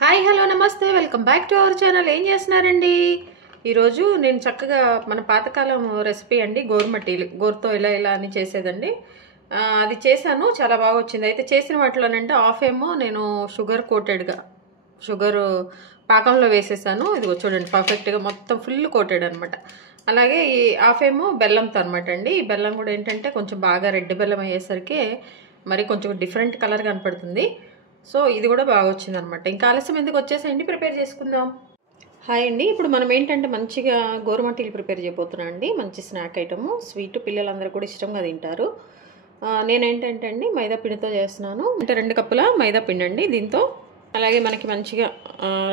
Hi hello నమస్తే welcome back to our channel. ఏం చేస్తున్నారండి? ఈరోజు నేను చక్కగా మన పాతకాలం రెసిపీ అండి, గోరుతో ఇలా అని చేసేదండి. అది చేశాను, చాలా బాగా వచ్చింది. అయితే చేసిన వాటిలోనంటే హాఫ్ ఏమో నేను షుగర్ పాకంలో వేసేసాను. ఇది చూడండి పర్ఫెక్ట్గా మొత్తం ఫుల్ కోటెడ్ అనమాట. అలాగే ఈ హాఫ్ ఏమో బెల్లంతో అనమాట అండి. ఈ బెల్లం కూడా ఏంటంటే కొంచెం బాగా రెడ్ బెల్లం అయ్యేసరికి మరి కొంచెం డిఫరెంట్ కలర్ కనపడుతుంది. సో ఇది కూడా బాగా వచ్చింది అనమాట. ఇంకా ఆలస్యం ఎందుకు, వచ్చేసేయండి ప్రిపేర్ చేసుకుందాం. హాయ్ అండి, ఇప్పుడు మనం ఏంటంటే మంచిగా గోరుమటీలు ప్రిపేర్ చేయబోతున్నాం అండి. మంచి స్నాక్ ఐటము, స్వీట్, పిల్లలందరూ కూడా ఇష్టంగా తింటారు. నేనేంటంటే అండి మైదా పిండితో చేస్తున్నాను. అంటే 2 కప్పుల మైదా పిండి అండి దీంతో. అలాగే మనకి మంచిగా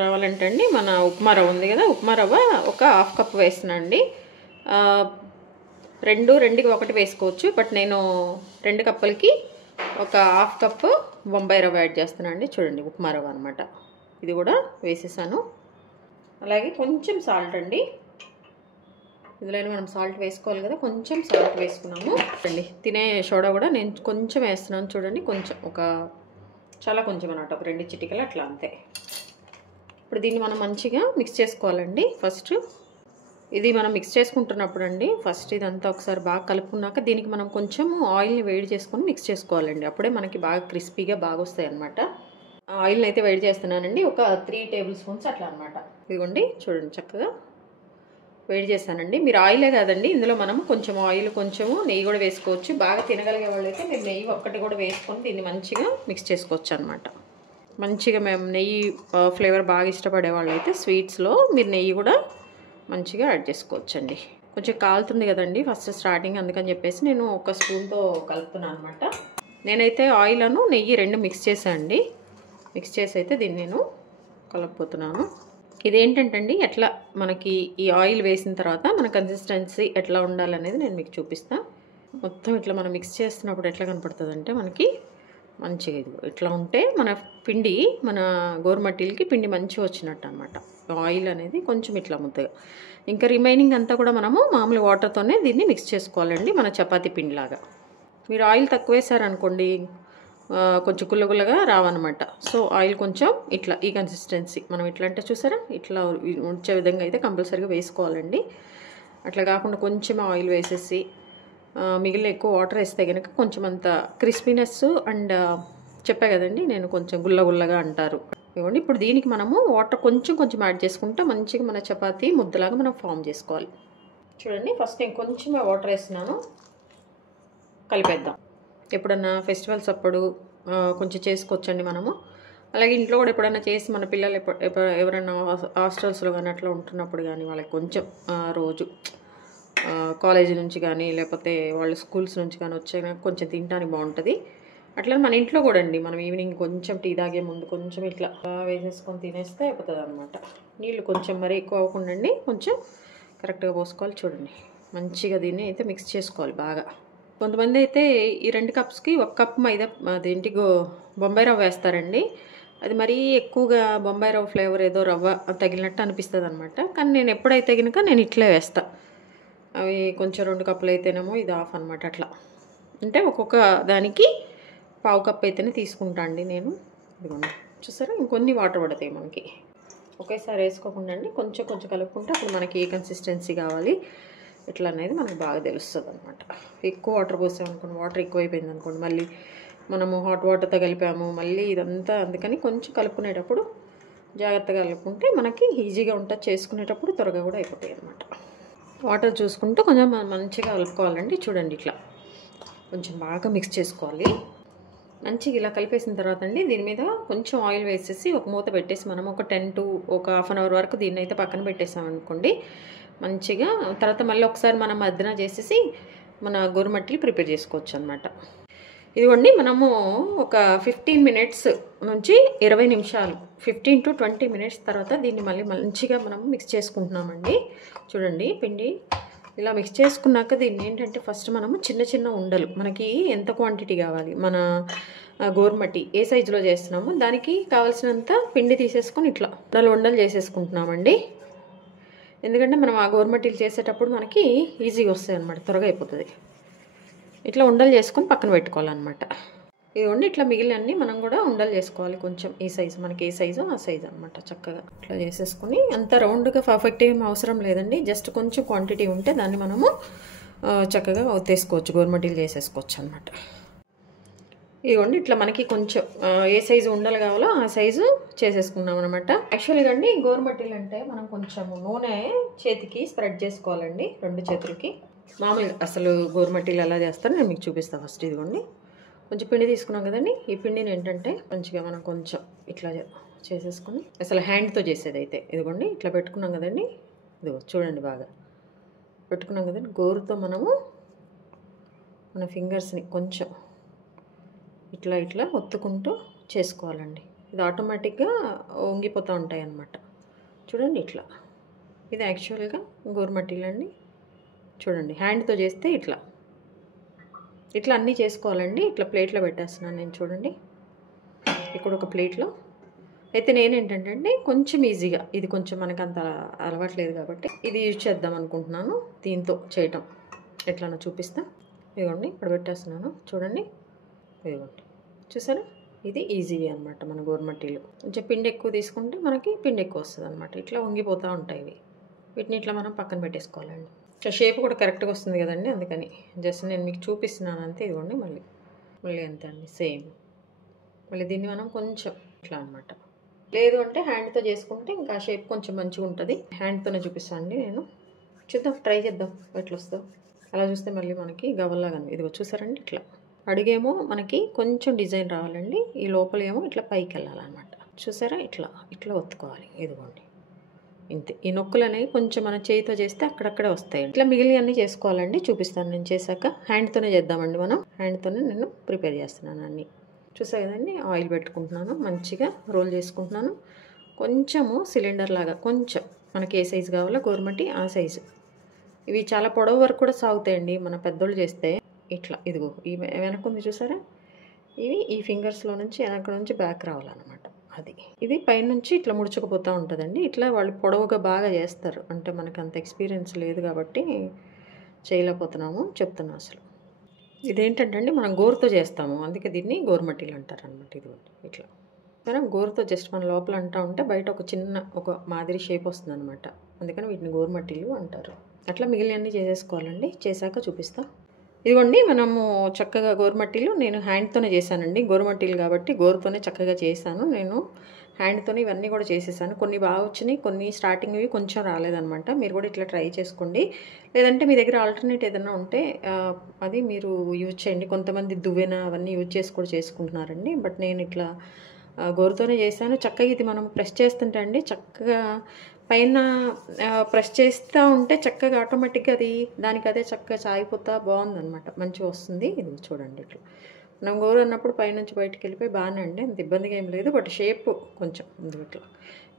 రావాలంటే అండి మన ఉప్మా రవ్వ ఉంది కదా, ఉప్మా రవ్వ ఒక హాఫ్ కప్ వేస్తున్నా అండి. 2కి 1 వేసుకోవచ్చు, బట్ నేను 2 కప్పులకి ఒక హాఫ్ కప్పు బొంబాయి రవ్వ యాడ్ చేస్తున్నాను అండి. చూడండి ఉప్మా రవ్వ అనమాట. ఇది కూడా వేసేసాను. అలాగే కొంచెం సాల్ట్ అండి, ఇందులో మనం సాల్ట్ వేసుకోవాలి కదా, కొంచెం సాల్ట్ వేసుకున్నాము అండి. తినే సోడా కూడా నేను కొంచెం వేస్తున్నాను చూడండి, కొంచెం చాలా కొంచెం అన్నమాట, ఒక 2 చిటికలు అట్లా అంతే. ఇప్పుడు దీన్ని మనం మంచిగా మిక్స్ చేసుకోవాలండి. ఫస్ట్ ఇది మనం మిక్స్ చేసుకుంటున్నప్పుడు అండి, ఫస్ట్ ఇదంతా ఒకసారి బాగా కలుపుకున్నాక దీనికి మనం కొంచెం ఆయిల్ని వేడి చేసుకొని మిక్స్ చేసుకోవాలండి. అప్పుడే మనకి బాగా క్రిస్పీగా బాగా వస్తాయి అనమాట. ఆయిల్ని అయితే వేడి చేస్తున్నానండి, ఒక 3 టేబుల్ స్పూన్స్ అట్లా అనమాట. ఇదిగోండి చూడండి చక్కగా వేడి చేశానండి. మీరు ఆయిలే కాదండి, ఇందులో మనం కొంచెం ఆయిల్ కొంచెము నెయ్యి కూడా వేసుకోవచ్చు. బాగా తినగలిగే వాళ్ళు అయితే మీరు నెయ్యి ఒక్కటి కూడా వేసుకొని దీన్ని మంచిగా మిక్స్ చేసుకోవచ్చు అనమాట. మంచిగా మేము నెయ్యి ఫ్లేవర్ బాగా ఇష్టపడే వాళ్ళు అయితే స్వీట్స్లో మీరు నెయ్యి కూడా మంచిగా యాడ్ చేసుకోవచ్చండి. కొంచెం కాలుతుంది కదండి ఫస్ట్ స్టార్టింగ్, అందుకని చెప్పేసి నేను ఒక స్పూన్తో కలుపుతున్నాను అనమాట. నేనైతే ఆయిల్ అను నెయ్యి 2 మిక్స్ చేశాను అండి. మిక్స్ చేసి అయితే దీన్ని నేను కలుపుతున్నాను. ఇదేంటంటే అండి ఎట్లా మనకి ఈ ఆయిల్ వేసిన తర్వాత మన కన్సిస్టెన్సీ ఎట్లా ఉండాలనేది నేను మీకు చూపిస్తాను. మొత్తం ఇట్లా మనం మిక్స్ చేస్తున్నప్పుడు ఎట్లా కనపడుతుందంటే మనకి మంచిగా ఇట్లా ఉంటే మన గోరుమటీలకి పిండి మంచిగా వచ్చినట్టు అనమాట. ఆయిల్ అనేది కొంచెం ఇట్లా ముద్దగా, ఇంకా రిమైనింగ్ అంతా కూడా మనము మామూలు వాటర్తోనే దీన్ని మిక్స్ చేసుకోవాలండి, మన చపాతీ పిండిలాగా. మీరు ఆయిల్ తక్కువ వేసారనుకోండి కొంచెం గుల్లగుల్లగా రావన్నమాట. సో ఆయిల్ కొంచెం ఇట్లా ఈ కన్సిస్టెన్సీ మనం ఇట్లా అంటే చూసారా, ఇట్లా ఉంచే విధంగా అయితే కంపల్సరీగా వేసుకోవాలండి. అట్లా కాకుండా కొంచెం ఆయిల్ వేసేసి మిగిలిన ఎక్కువ వాటర్ వేస్తే కనుక కొంచెం అంత క్రిస్పీనెస్ అండ్ చెప్పా కదండి నేను కొంచెం గుల్లగుల్లగా అంటారు. ఇవ్వండి ఇప్పుడు దీనికి మనము వాటర్ కొంచెం యాడ్ చేసుకుంటే మంచిగా మన చపాతీ ముద్దలాగా మనం ఫామ్ చేసుకోవాలి. చూడండి ఫస్ట్ నేను కొంచెం వాటర్ వేస్తున్నాను, కలిపేద్దాం. ఎప్పుడన్నా ఫెస్టివల్స్ అప్పుడు కొంచెం చేసుకోవచ్చండి మనము. అలాగే ఇంట్లో కూడా ఎప్పుడైనా చేసి మన పిల్లలు ఎవరైనా హాస్టల్స్లో కానీ అట్లా ఉంటున్నప్పుడు కానీ వాళ్ళకి కొంచెం రోజు కాలేజీ నుంచి కానీ లేకపోతే వాళ్ళు స్కూల్స్ నుంచి కానీ వచ్చాక కొంచెం తినడానికి బాగుంటుంది. అట్లా మన ఇంట్లో కూడా అండి మనం ఈవినింగ్ కొంచెం టీ తాగే ముందు కొంచెం ఇట్లా వేసేసుకొని తినేస్తే అయిపోతుంది అనమాట. నీళ్ళు కొంచెం మరీ ఎక్కువ అవ్వకుండా కొంచెం కరెక్ట్గా పోసుకోవాలి. చూడండి మంచిగా దీన్ని అయితే మిక్స్ చేసుకోవాలి బాగా. కొంతమంది అయితే ఈ 2 కప్స్కి 1 కప్ మైదా బొంబాయి రవ్వ వేస్తారండి. అది మరీ ఎక్కువగా బొంబాయి రవ్వ ఫ్లేవర్ ఏదో రవ్వ తగిలినట్టు అనిపిస్తుంది అనమాట. కానీ నేను ఎప్పుడైతే కనుక నేను ఇట్లే వేస్తాను. అవి కొంచెం 2 కప్పులు అయితేనేమో ఇది హాఫ్ అనమాట. అట్లా అంటే ఒక్కొక్క దానికి 1/2 కప్ అయితేనే తీసుకుంటా అండి నేను. ఇదిగోండి చూసారా, ఇంకొన్ని వాటర్ పడతాయి మనకి. ఒకేసారి వేసుకోకుండా అండి కొంచెం కలుపుకుంటే అప్పుడు మనకి ఏ కన్సిస్టెన్సీ కావాలి ఎట్లా అనేది మనకు బాగా తెలుస్తుంది అనమాట. ఎక్కువ వాటర్ పోసామనుకోండి, వాటర్ ఎక్కువైపోయింది అనుకోండి, మళ్ళీ మనము హాట్ వాటర్తో కలిపాము మళ్ళీ ఇదంతా. అందుకని కొంచెం కలుపుకునేటప్పుడు జాగ్రత్తగా కలుపుకుంటే మనకి ఈజీగా ఉంటుంది, చేసుకునేటప్పుడు త్వరగా కూడా అయిపోతాయి అనమాట. వాటర్ చూసుకుంటూ కొంచెం మంచిగా కలుపుకోవాలండి. చూడండి ఇట్లా కొంచెం బాగా మిక్స్ చేసుకోవాలి. మంచిగా ఇలా కలిపేసిన తర్వాత అండి దీని మీద కొంచెం ఆయిల్ వేసేసి ఒక మూత పెట్టేసి మనం ఒక 10 to ఒక హాఫ్ అన్ అవర్ వరకు దీన్ని అయితే పక్కన పెట్టేసాం అనుకోండి మంచిగా. తర్వాత మళ్ళీ ఒకసారి మనం మధ్యన చేసేసి మన గోరుమటీలు ప్రిపేర్ చేసుకోవచ్చు అనమాట. ఇదిగోండి మనము ఒక 15 minutes నుంచి 20 నిమిషాలు 15 to 20 minutes తర్వాత దీన్ని మళ్ళీ మంచిగా మనం మిక్స్ చేసుకుంటున్నామండి. చూడండి పిండి ఇలా మిక్స్ చేసుకున్నాక దీన్ని ఏంటంటే ఫస్ట్ మనము చిన్న ఉండలు, మనకి ఎంత క్వాంటిటీ కావాలి మన గోరుమటి ఏ సైజులో చేస్తున్నామో దానికి కావాల్సినంత పిండి తీసేసుకొని ఇట్లా ఉండలు చేసేసుకుంటున్నామండి. ఎందుకంటే మనం ఆ గోరుమటీలు చేసేటప్పుడు మనకి ఈజీగా వస్తాయి అన్నమాట, త్వరగా అయిపోతుంది. ఇట్లా ఉండలు చేసుకొని పక్కన పెట్టుకోవాలన్నమాట. ఇదిగోండి ఇట్లా మిగిలినన్ని మనం కూడా ఉండలు చేసుకోవాలి. కొంచెం ఈ సైజు మనకి ఏ సైజు ఆ సైజు అనమాట. చక్కగా ఇట్లా చేసేసుకుని అంత రౌండ్గా పర్ఫెక్ట్ ఏం అవసరం లేదండి. జస్ట్ కొంచెం క్వాంటిటీ ఉంటే దాన్ని మనము చక్కగా ఒత్తేసుకోవచ్చు, గోరుమటీలు చేసేసుకోవచ్చు అనమాట. ఇదిగోండి ఇట్లా మనకి కొంచెం ఏ సైజు ఉండలు కావాలో ఆ సైజు చేసేసుకున్నాం అనమాట. యాక్చువల్గా అండి గోరుమటీలు అంటే మనం కొంచెం నూనె చేతికి స్ప్రెడ్ చేసుకోవాలండి, 2 చేతులకి. మామూలుగా అసలు గోరుమటీలు ఎలా చేస్తారో నేను మీకు చూపిస్తాను. ఫస్ట్ ఇదిగోండి కొంచెం పిండి తీసుకున్నాం కదండి. ఈ పిండిని ఏంటంటే మంచిగా మనం కొంచెం ఇట్లా చేసేసుకుని, అసలు హ్యాండ్తో చేసేది అయితే ఇదిగోండి ఇట్లా పెట్టుకున్నాం కదండి. ఇదిగో చూడండి బాగా పెట్టుకున్నాం కదండి. గోరుతో మనము మన ఫింగర్స్ని కొంచెం ఇట్లా ఇట్లా ఒత్తుకుంటూ చేసుకోవాలండి. ఇది ఆటోమేటిక్గా వంగిపోతూ ఉంటాయి అన్నమాట. చూడండి ఇట్లా. ఇది యాక్చువల్గా గోరుమటీలు అండి. చూడండి హ్యాండ్తో చేస్తే ఇట్లా ఇట్లా అన్నీ చేసుకోవాలండి. ఇట్లా ప్లేట్లో పెట్టేస్తున్నాను నేను. చూడండి ఇక్కడ ఒక ప్లేట్లో అయితే నేనేంటంటే అండి కొంచెం ఈజీగా, ఇది కొంచెం మనకు అంత అలవాట్లేదు కాబట్టి ఇది యూజ్ చేద్దాం అనుకుంటున్నాను. దీంతో చేయటం ఎట్లానో చూపిస్తా. ఇదిగోండి ఇక్కడ పెట్టేస్తున్నాను. చూడండి ఇదిగోండి చూసారా, ఇది ఈజీ అనమాట. మన గోరుమటీలు కొంచెం పిండి ఎక్కువ తీసుకుంటే మనకి పిండి ఎక్కువ వస్తుంది అనమాట. ఇట్లా వంగిపోతూ ఉంటాయి ఇవి. వీటిని ఇట్లా మనం పక్కన పెట్టేసుకోవాలండి. షేప్ కూడా కరెక్ట్గా వస్తుంది కదండి, అందుకని జస్ట్ నేను మీకు చూపిస్తున్నాను అంతే. ఇదిగోండి మళ్ళీ అంతే అండి సేమ్. మళ్ళీ దీన్ని మనం కొంచెం ఇట్లా అనమాట. లేదు అంటే హ్యాండ్తో చేసుకుంటే ఇంకా షేప్ కొంచెం మంచిగా ఉంటుంది. హ్యాండ్తోనే చూపిస్తాను అండి నేను. చూద్దాం, ట్రై చేద్దాం ఎట్లా వస్తుందో. అలా చూస్తే మళ్ళీ మనకి గవ్వల్లాగా ఇదిగో చూసారండి ఇట్లా. అడుగేమో మనకి కొంచెం డిజైన్ రావాలండి, ఈ లోపల ఏమో ఇట్లా పైకి వెళ్ళాలన్నమాట. చూసారా ఇట్లా ఇట్లా ఒత్తుకోవాలి. ఇదిగోండి ఇంతే. ఈ నొక్కులు అనేవి కొంచెం మన చేయితో చేస్తే అక్కడక్కడే వస్తాయి. ఇట్లా మిగిలినన్నీ చేసుకోవాలండి, చూపిస్తాను నేను చేశాక. హ్యాండ్తోనే చేద్దామండి మనం. హ్యాండ్తోనే నేను ప్రిపేర్ చేస్తున్నాను అన్నీ. చూసా కదండి, ఆయిల్ పెట్టుకుంటున్నాను, మంచిగా రోల్ చేసుకుంటున్నాను. కొంచెము సిలిండర్ లాగా కొంచెం మనకి ఏ సైజు కావాలో గోరుమటి ఆ సైజు. ఇవి చాలా పొడవు వరకు కూడా సాగుతాయండి మన పెద్దోళ్ళు చేస్తే. ఇట్లా ఇదిగో ఈ వెనక్కుంది చూసారా, ఇవి ఈ ఫింగర్స్లో నుంచి వెనక నుంచి బ్యాక్ రావాలన్నమాట. అది ఇది పైనుంచి ఇట్లా ముడుచుకుపోతూ ఉంటుందండి. ఇట్లా వాళ్ళు పొడవుగా బాగా చేస్తారు. అంటే మనకు అంత ఎక్స్పీరియన్స్ లేదు కాబట్టి చేయలేకపోతున్నాము, చెప్తున్నాను అసలు. ఇదేంటంటే అండి మనం గోరుతో చేస్తాము, అందుకే దీన్ని గోరుమటీలు అంటారు అనమాట. ఇది ఇట్లా సరే, గోరుతో జస్ట్ మన లోపల అంటూ ఉంటే బయట ఒక మాదిరి షేప్ వస్తుంది అనమాట. అందుకని వీటిని గోరుమటీలు అంటారు. అట్లా మిగిలినన్నీ చేసేసుకోవాలండి. చేశాక చూపిస్తా. ఇదిగోండి మనము చక్కగా గోరుమటీలు నేను హ్యాండ్తోనే చేశానండి. గోరుమటీలు కాబట్టి గోరుతోనే చక్కగా చేశాను నేను. హ్యాండ్తోనే ఇవన్నీ కూడా చేసేసాను. కొన్ని బాగా వచ్చినాయి, కొన్ని స్టార్టింగ్వి కొంచెం రాలేదనమాట. మీరు కూడా ఇట్లా ట్రై చేసుకోండి. లేదంటే మీ దగ్గర ఆల్టర్నేట్ ఏదైనా ఉంటే అది మీరు యూజ్ చేయండి. కొంతమంది దువ్వెన అవన్నీ యూజ్ చేసి కూడా చేసుకుంటున్నారండి. బట్ నేను ఇట్లా గోరుతోనే చేశాను. చక్కగా ఇది మనం ప్రెస్ చేస్తుంటే అండి చక్కగా పైన ప్రెస్ చేస్తూ ఉంటే చక్కగా ఆటోమేటిక్గా అది దానికి అదే చక్కగా సాగిపోతా బాగుందనమాట, మంచిగా వస్తుంది. ఇది చూడండి ఇట్లా మనం గోరు అన్నప్పుడు పైనుంచి బయటికి వెళ్ళిపోయి బాగానే అండి, అంత ఇబ్బందిగా ఏం లేదు. బట్ షేప్ కొంచెం ఉంది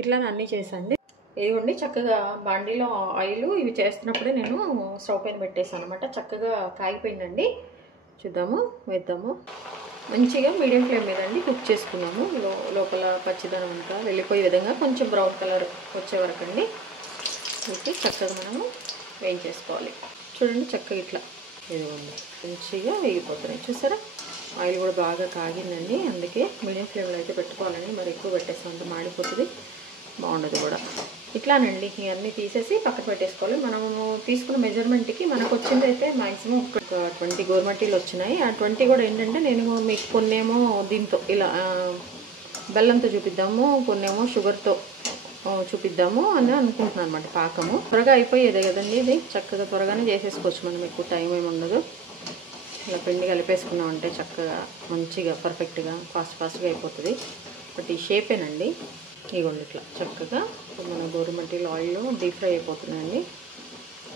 ఇట్లా అన్నీ చేసండి. ఇదిగోండి చక్కగా బాండీలో ఆయిల్ ఇవి చేస్తున్నప్పుడే నేను స్టవ్ పైన పెట్టేసాను అనమాట. చక్కగా కాగిపోయిందండి. చూద్దాము, వేద్దాము. మంచిగా మీడియం ఫ్లేమ్ మీద అండి కుక్ చేసుకున్నాము. లోపల పచ్చిదనం అంతా వెళ్ళిపోయే విధంగా కొంచెం బ్రౌన్ కలర్ వచ్చే వరకు అండి వీటి చక్కగా మనము వేయించేసుకోవాలి. చూడండి చక్కగా ఇట్లా ఇదిగోండి మంచిగా వేగిపోతున్నాయి. చూసారా, ఆయిల్ కూడా బాగా కాగిందండి. అందుకే మీడియం ఫ్లేమ్లో అయితే పెట్టుకోవాలని, మరి ఎక్కువ పెట్టేస్తామంటే మాడిపోతుంది, బాగుండదు కూడా. ఇట్లానండి ఇవన్నీ తీసేసి పక్కన పెట్టేసుకోవాలి. మనము తీసుకున్న మెజర్మెంట్కి మనకు వచ్చింది అయితే మ్యాక్సిమం ఒక 20 గోరుమటీలు వచ్చినాయి. ఆ 20 కూడా ఏంటంటే నేను మీకు కొన్నేమో దీంతో ఇలా బెల్లంతో చూపిద్దాము, కొన్నేమో షుగర్తో చూపిద్దాము అని అనుకుంటున్నాను అనమాట. పాకము త్వరగా అయిపోయేదే కదండి, ఇది చక్కగా త్వరగానే చేసేసుకోవచ్చు మనం, ఎక్కువ టైం ఏమి ఉండదు. ఇలా పిండి కలిపేసుకున్నామంటే చక్కగా మంచిగా పర్ఫెక్ట్గా ఫాస్ట్గా అయిపోతుంది. బట్ ఈ షేపేనండి. ఇదిగోండి ఇట్లా చక్కగా మన గోరుమటీలు ఆయిల్లో డీప్ ఫ్రై అయిపోతున్నాయండి.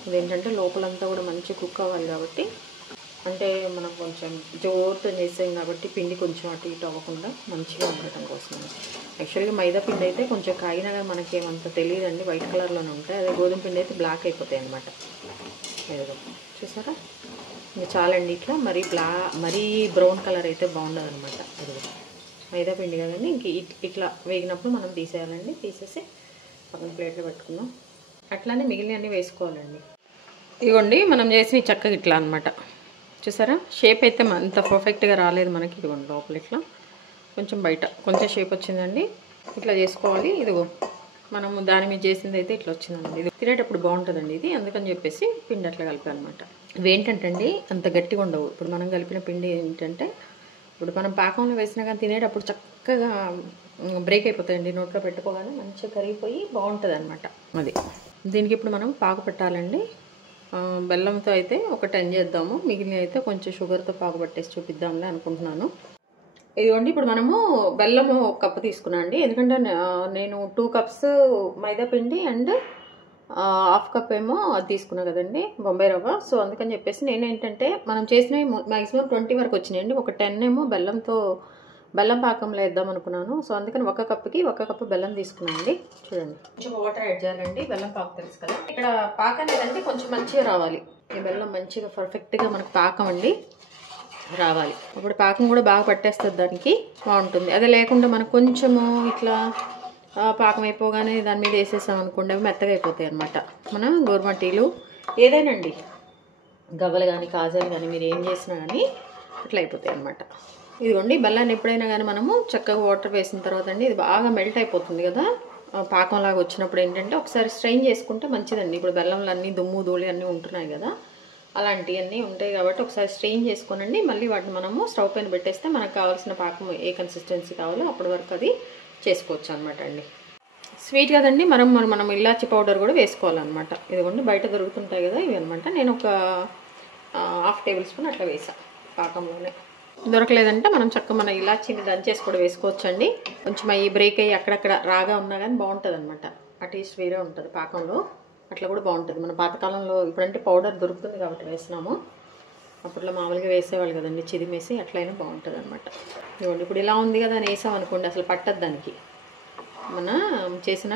ఇదేంటంటే లోపలంతా కూడా మంచి కుక్ అవ్వాలి కాబట్టి, అంటే మనం కొంచెం జోరుతో చేసాం కాబట్టి పిండి కొంచెం అటు ఇటు అవ్వకుండా మంచిగా ఉండటం కోసం. యాక్చువల్గా మైదా పిండి అయితే కొంచెం కాగినా కానీ మనకి ఏమంత తెలియదండి, వైట్ కలర్లోనే ఉంటాయి. అదే గోధుమ పిండి అయితే బ్లాక్ అయిపోతాయి అన్నమాట. ఏదో చూసారా, ఇంకా చాలండి. ఇట్లా మరీ బ్రౌన్ కలర్ అయితే బాగుండదు అనమాట. మైదా పిండి కదండి, ఇంక ఇట్లా వేగినప్పుడు మనం తీసేయాలండి. తీసేసి పక్కన ప్లేట్లో పెట్టుకుందాం. అట్లానే మిగిలినవన్నీ వేసుకోవాలండి. ఇదిగోండి మనం చేసిన చక్కగా ఇట్లా అనమాట. చూసారా షేప్ అయితే అంత పర్ఫెక్ట్గా రాలేదు మనకి. ఇదిగోండి లోపల ఇట్లా కొంచెం బయట కొంచెం షేప్ వచ్చిందండి. ఇట్లా చేసుకోవాలి. ఇదిగో మనము దాని మీద చేసింది అయితే ఇట్లా వచ్చిందండి. ఇది తినేటప్పుడు బాగుంటుందండి ఇది, అందుకని చెప్పేసి పిండి అట్లా కలిపి అనమాట. ఇవి ఏంటంటే అండి అంత గట్టిగా ఉండవు. ఇప్పుడు మనం కలిపిన పిండి ఏంటంటే ఇప్పుడు మనం పాకంలో వేసినా కానీ తినేటప్పుడు చక్కగా బ్రేక్ అయిపోతాయండి. నోట్లో పెట్టుకోగానే మంచిగా కరిగిపోయి బాగుంటుంది అనమాట. అది దీనికి ఇప్పుడు మనం పాకు పెట్టాలండి. బెల్లంతో అయితే ఒక 10 చేద్దాము, మిగిలిన అయితే కొంచెం షుగర్తో పాకు పట్టేసి చూపిద్దాంలే అనుకుంటున్నాను. ఇదిగోండి ఇప్పుడు మనము బెల్లము 1 కప్పు తీసుకున్నాను అండి. ఎందుకంటే నేను 2 కప్స్ మైదా పిండి అండ్ 1/2 కప్ ఏమో అది తీసుకున్నా కదండి బొంబాయి రవ్వ. సో అందుకని చెప్పేసి నేనేంటంటే మనం చేసినవి మ్యాక్సిమం 20 వరకు వచ్చినాయండి. ఒక 10 ఏమో బెల్లం పాకంలో వేద్దాం అనుకున్నాను. సో అందుకని 1 కప్పుకి 1 కప్పు బెల్లం తీసుకున్నాను అండి. చూడండి కొంచెం వాటర్ యాడ్ చేయాలండి. బెల్లం పాకం తెలుసు కదా. ఇక్కడ పాకం అనేది కొంచెం మంచిగా రావాలి. ఈ బెల్లం మంచిగా పర్ఫెక్ట్గా మనకు పాకం అండి రావాలి. అప్పుడు పాకం కూడా బాగా పట్టేస్తుంది, దానికి బాగుంటుంది. అదే లేకుండా మనకు కొంచెము ఇట్లా పాకం అయిపోగానే దాని మీద వేసేసాం అనుకోండి అవి మెత్తగా అయిపోతాయి అనమాట. మన గోరుమటీలు ఏదైనాండి గవ్వలు కానీ కాజాలు కానీ మీరు ఏం చేసినా కానీ అట్లా అయిపోతాయి అనమాట. ఇదిగోండి బెల్లాన్ని ఎప్పుడైనా కానీ మనము చక్కగా వాటర్ వేసిన తర్వాత అండి ఇది బాగా మెల్ట్ అయిపోతుంది కదా. పాకంలాగా వచ్చినప్పుడు ఏంటంటే ఒకసారి స్ట్రెయిన్ చేసుకుంటే మంచిదండి. ఇప్పుడు బెల్లంలో అన్నీ దుమ్ము ధూళి అన్నీ ఉంటున్నాయి కదా, అలాంటివన్నీ ఉంటాయి కాబట్టి ఒకసారి స్ట్రెయిన్ చేసుకోనండి. మళ్ళీ వాటిని మనము స్టవ్ పైన పెట్టేస్తే మనకు కావాల్సిన పాకం ఏ కన్సిస్టెన్సీ కావాలో అప్పటి వరకు అది చేసుకోవచ్చు అనమాట అండి. స్వీట్ కదండి, మనం ఇలాచి పౌడర్ కూడా వేసుకోవాలన్నమాట. ఇదిగోండి బయట దొరుకుతుంటాయి కదా ఇవి అనమాట. నేను ఒక 1/2 టేబుల్ స్పూన్ అట్లా వేసాను పాకంలోనే. దొరకలేదంటే మనం చక్కగా మన ఇలాచీని దంచేసి కూడా వేసుకోవచ్చండి. కొంచెం అవి బ్రేక్ అయ్యి అక్కడక్కడ రాగా ఉన్నా కానీ బాగుంటుంది అనమాట. ఆ టేస్ట్ వేరే ఉంటుంది పాకంలో, అట్లా కూడా బాగుంటుంది. మన పాతకాలంలో ఇప్పుడంటే పౌడర్ దొరుకుతుంది కాబట్టి వేసినాము. అప్పట్లో మామూలుగా వేసేవాళ్ళు కదండి చిదిమేసి, అట్లయినా బాగుంటుంది అనమాట. ఇవ్వండి ఇప్పుడు ఇలా ఉంది కదా అని వేసాం అనుకోండి అసలు పట్టదు దానికి. మన చేసిన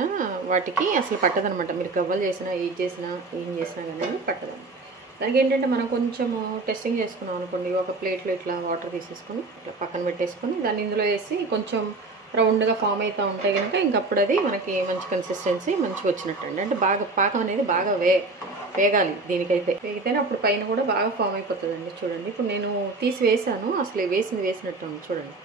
వాటికి అసలు పట్టదనమాట. మీరు గవ్వలు చేసినా ఏం చేసినా కానీ పట్టదు. దానికి ఏంటంటే మనం కొంచెము టెస్టింగ్ చేసుకున్నాం అనుకోండి, ఒక ప్లేట్లో ఇట్లా వాటర్ తీసేసుకొని ఇట్లా పక్కన పెట్టేసుకొని దాన్ని ఇందులో వేసి కొంచెం రౌండ్గా ఫామ్ అవుతూ ఉంటాయి కనుక ఇంకప్పుడు అది మనకి మంచి కన్సిస్టెన్సీ మంచిగా వచ్చినట్టు అండి. అంటే బాగా పాకం అనేది బాగా వేగాలి దీనికైతే. వేగితేనే అప్పుడు పైన కూడా బాగా ఫామ్ అయిపోతుందండి. చూడండి ఇప్పుడు నేను తీసి వేసాను, అసలు వేసినట్టు ఉంది చూడండి.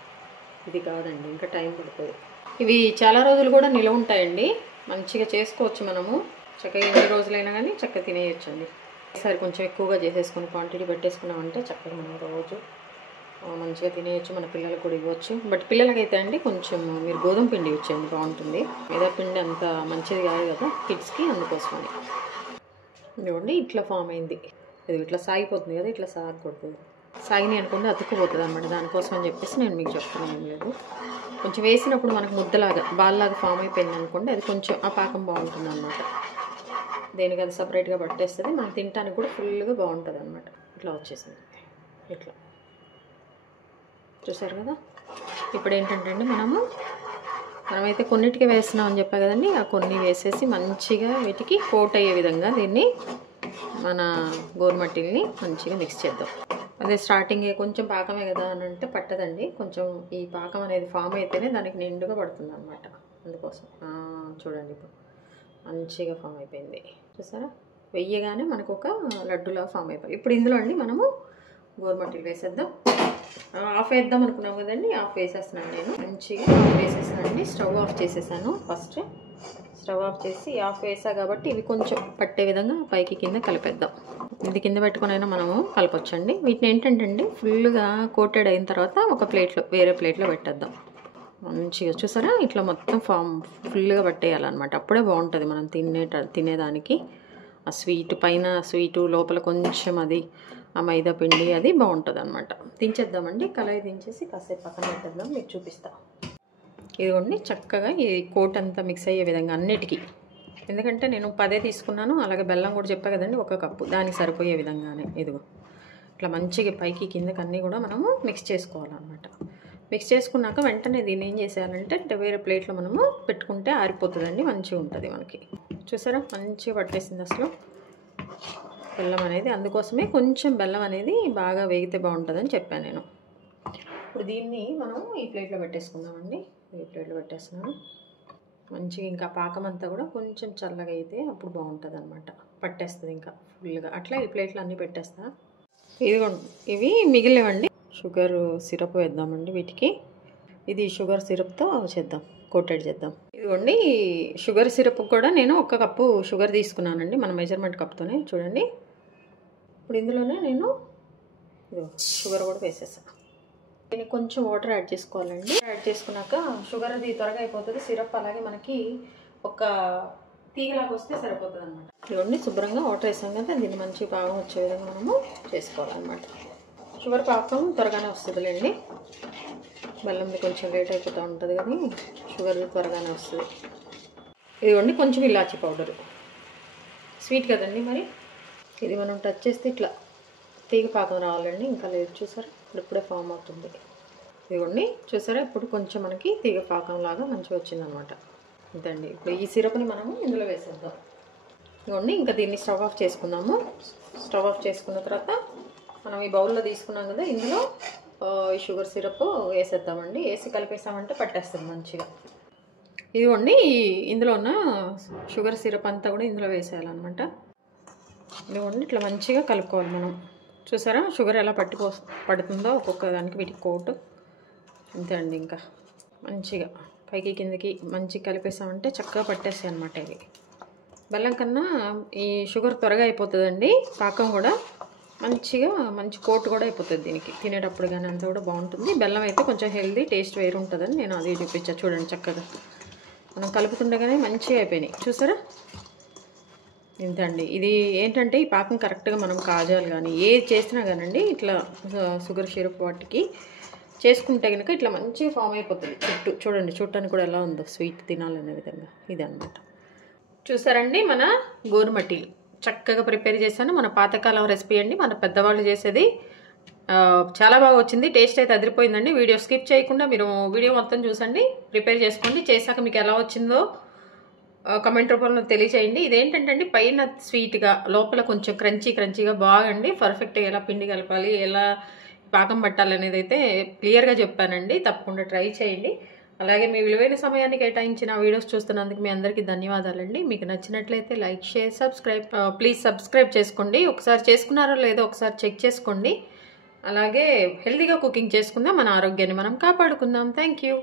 ఇది కాదండి, ఇంకా టైం పడుతుంది. ఇవి చాలా రోజులు కూడా నిలవ ఉంటాయండి. మంచిగా చేసుకోవచ్చు మనము. చక్కగా ఎన్ని రోజులైనా కానీ చక్కగా తినేయచ్చండి. ఈసారి కొంచెం ఎక్కువగా చేసేసుకుని క్వాంటిటీ పెట్టేసుకున్నామంటే చక్కగా మనం రోజు మంచిగా తినేయచ్చు, మన పిల్లలకు కూడా ఇవ్వచ్చు. బట్ పిల్లలకైతే అండి కొంచెం మీరు గోధుమ పిండి ఇచ్చేయండి బాగుంటుంది. మైదా పిండి అంత మంచిది కాదు కదా కిడ్స్కి, అందుకోసమని. ఇదిగోండి ఇట్లా ఫామ్ అయింది. ఇది ఇట్లా సాగిపోతుంది కదా, ఇట్లా సాగకూడదు. సాగిని అనుకుంటే అతుక్కుపోతుంది అనమాట. దానికోసం అని చెప్పేసి నేను మీకు చెప్తున్నాను, ఏం లేదు. కొంచెం వేసినప్పుడు మనకు ముద్దలాగా బాల్లాగా ఫామ్ అయిపోయింది అనుకోండి, అది కొంచెం ఆ పాకం బాగుంటుంది అనమాట. దేనికి అది సపరేట్గా పట్టేస్తుంది, మనం తినడానికి కూడా ఫుల్గా బాగుంటుంది అనమాట. ఇట్లా వచ్చేసింది ఇట్లా చూసారు కదా. ఇప్పుడు ఏంటంటే అండి మనమైతే కొన్నిటికి వేస్తున్నాం అని చెప్పా కదండి, ఆ కొన్ని వేసేసి మంచిగా వీటికి కోట్ అయ్యే విధంగా దీన్ని మన గోరుమట్టిల్ని మంచిగా మిక్స్ చేద్దాం. అదే స్టార్టింగే కొంచెం పాకమే కదా అని అంటే పట్టదండి. కొంచెం ఈ పాకం అనేది ఫామ్ అయితేనే దానికి నిండుగా పడుతుంది అనమాట. అందుకోసం చూడండి ఇప్పుడు మంచిగా ఫామ్ అయిపోయింది చూసారా. వెయ్యగానే మనకు ఒక లడ్డులా ఫామ్ అయిపోయింది. ఇప్పుడు ఇందులో అండి మనము గోరుమట్టిలు వేసేద్దాం. ఆఫ్ వేద్దాం అనుకున్నాం కదండి, ఆఫ్ వేసేస్తున్నాను నేను. మంచిగా ఆఫ్ వేసేసానండి. స్టవ్ ఆఫ్ చేసేసాను. ఫస్ట్ స్టవ్ ఆఫ్ చేసి ఆఫ్ వేసా కాబట్టి ఇవి కొంచెం పట్టే విధంగా పైకి కింద కలిపేద్దాం. ఇది కింద పెట్టుకుని అయినా మనము కలపొచ్చండి. వీటిని ఏంటంటే అండి ఫుల్గా కోటెడ్ అయిన తర్వాత ఒక ప్లేట్లో వేరే ప్లేట్లో పెట్టేద్దాం. మంచిగా చూసారా ఇట్లా మొత్తం ఫుల్గా పట్టేయాలన్నమాట. అప్పుడే బాగుంటుంది మనం తినేదానికి. ఆ స్వీట్ పైన స్వీటు లోపల కొంచెం అది ఆ మైదా పిండి అది బాగుంటుంది అనమాట. దించేద్దామండి. కళాయి దించేసి కాసేపు పక్కన పెట్టేద్దాం, మీకు చూపిస్తా. ఇదిగోండి చక్కగా ఈ కోట్ అంతా మిక్స్ అయ్యే విధంగా అన్నిటికీ. ఎందుకంటే నేను 10 తీసుకున్నాను, అలాగే బెల్లం కూడా చెప్పా కదండి 1 కప్పు, దానికి సరిపోయే విధంగానే. ఇదిగో ఇట్లా మంచిగా పైకి కిందకి అన్నీ కూడా మనము మిక్స్ చేసుకోవాలన్నమాట. మిక్స్ చేసుకున్నాక వెంటనే దీన్ని ఏం చేసేయాలంటే వేరే ప్లేట్లో మనము పెట్టుకుంటే ఆరిపోతుందండి, మంచిగా ఉంటుంది మనకి. చూసారా మంచిగా పట్టేసింది అసలు బెల్లం అనేది. అందుకోసమే కొంచెం బెల్లం అనేది బాగా వేగితే బాగుంటుందని చెప్పాను నేను. ఇప్పుడు దీన్ని మనం ఈ ప్లేట్లో పెట్టేసుకుందామండి. ఈ ప్లేట్లో పెట్టేస్తున్నాను. మంచిగా ఇంకా పాకం అంతా కూడా కొంచెం చల్లగా అయితే అప్పుడు బాగుంటుంది అనమాట. పట్టేస్తుంది ఇంకా ఫుల్గా. అట్లా ఈ ప్లేట్లో అన్నీ పెట్టేస్తా. ఇవి మిగిలినవండి. షుగర్ సిరప్ వేద్దామండి వీటికి. ఇది షుగర్ సిరప్తో చేద్దాం, కోటెడ్ చేద్దాం. ఇదిగోండి షుగర్ సిరప్ కూడా నేను 1 కప్పు షుగర్ తీసుకున్నానండి, మన మెజర్మెంట్ కప్తోనే. చూడండి ఇప్పుడు ఇందులోనే నేను షుగర్ కూడా వేసేసాను. దీనికి కొంచెం వాటర్ యాడ్ చేసుకోవాలండి. యాడ్ చేసుకున్నాక షుగర్ అది త్వరగా అయిపోతుంది. సిరప్ అలాగే మనకి ఒక తీగలాగా వస్తే సరిపోతుంది అనమాట. ఇదిగోండి శుభ్రంగా వాటర్ వేసాం కదా, దీన్ని మంచి పాకం వచ్చే విధంగా మనము చేసుకోవాలన్నమాట. షుగర్ పాకం త్వరగానే వస్తుందిలేండి. బెల్లంది కొంచెం లేట్ అయిపోతూ ఉంటుంది కానీ షుగర్ త్వరగానే వస్తుంది. ఇదిగోండి కొంచెం ఇలాచీ పౌడరు, స్వీట్ కదండి మరి. ఇది మనం టచ్ చేస్తే ఇట్లా తీగ పాకం రావాలండి, ఇంకా లేదు. చూసారా ఇప్పుడే ఫామ్ అవుతుంది. ఇదిగోండి చూసారా ఇప్పుడు కొంచెం మనకి తీగ పాకం లాగా మంచిగా వచ్చిందనమాట. అంతేండి. ఇప్పుడు ఈ సిరప్ని మనము ఇందులో వేసేద్దాం. ఇదిగోండి ఇంకా దీన్ని స్టవ్ ఆఫ్ చేసుకుందాము. స్టవ్ ఆఫ్ చేసుకున్న తర్వాత మనం ఈ బౌల్లో తీసుకున్నాం కదా, ఇందులో ఈ షుగర్ సిరప్ వేసేద్దామండి. వేసి కలిపేసామంటే పట్టేస్తుంది మంచిగా. ఇదిగోండి ఇందులో ఉన్న షుగర్ సిరప్ అంతా కూడా ఇందులో వేసేయాలన్నమాట. ఇదిగోండి ఇట్లా మంచిగా కలుపుకోవాలి మనం. చూసారా షుగర్ ఎలా పడుతుందో ఒక్కొక్క దానికి వీటికి కోటు. అంతే అండి. ఇంకా మంచిగా పైకి కిందకి మంచిగా కలిపేసామంటే చక్కగా పట్టేస్తాయి అన్నమాట. ఇవి బెల్లం కన్నా ఈ షుగర్ త్వరగా అయిపోతుందండి. పాకం కూడా మంచి కోట్ కూడా అయిపోతుంది దీనికి. తినేటప్పుడు కానీ అంతా కూడా బాగుంటుంది. బెల్లం అయితే కొంచెం హెల్దీ, టేస్ట్ వేరు ఉంటుందని నేను అదే చూపించాను. చూడండి చక్కగా మనం కలుపుతుండగానే మంచిగా అయిపోయినాయి. చూసారా ఇంతే అండి. ఇది ఏంటంటే ఈ పాకం కరెక్ట్గా మనం కాజాలు కానీ ఏది చేసినా కానండి ఇట్లా షుగర్ సిరప్ వాటికి చేసుకుంటే కనుక ఇట్లా మంచిగా ఫామ్ అయిపోతుంది. చూడండి చూడటానికి కూడా ఎలా ఉందో, స్వీట్ తినాలనే విధంగా. ఇది అనమాట. చూసారండి మన గోరుమట్టి చక్కగా ప్రిపేర్ చేశాను. మన పాతకాలం రెసిపీ అండి, మన పెద్దవాళ్ళు చేసేది. చాలా బాగా వచ్చింది. టేస్ట్ అయితే అదిరిపోయిందండి. వీడియో స్కిప్ చేయకుండా మీరు వీడియో మొత్తం చూసండి, ప్రిపేర్ చేసుకోండి. చేశాక మీకు ఎలా వచ్చిందో కమెంట్ రూపంలో తెలియచేయండి. ఇదేంటంటే అండి పైన స్వీట్గా లోపల కొంచెం క్రంచీగా బాగండి. పర్ఫెక్ట్గా ఎలా పిండి కలపాలి, ఎలా పాకం పట్టాలి అనేది అయితే క్లియర్గా చెప్పానండి. తప్పకుండా ట్రై చేయండి. అలాగే మీ విలువైన సమయాన్ని కేటాయించిన వీడియోస్ చూస్తున్నందుకు మీ అందరికీ ధన్యవాదాలండి. మీకు నచ్చినట్లయితే like, share, subscribe. Please subscribe చేసుకోండి. ఒకసారి చేసుకున్నారో లేదో ఒకసారి చెక్ చేసుకోండి. అలాగే హెల్తీగా కుకింగ్ చేసుకుందాం, మన ఆరోగ్యాన్ని మనం కాపాడుకుందాం. Thank you.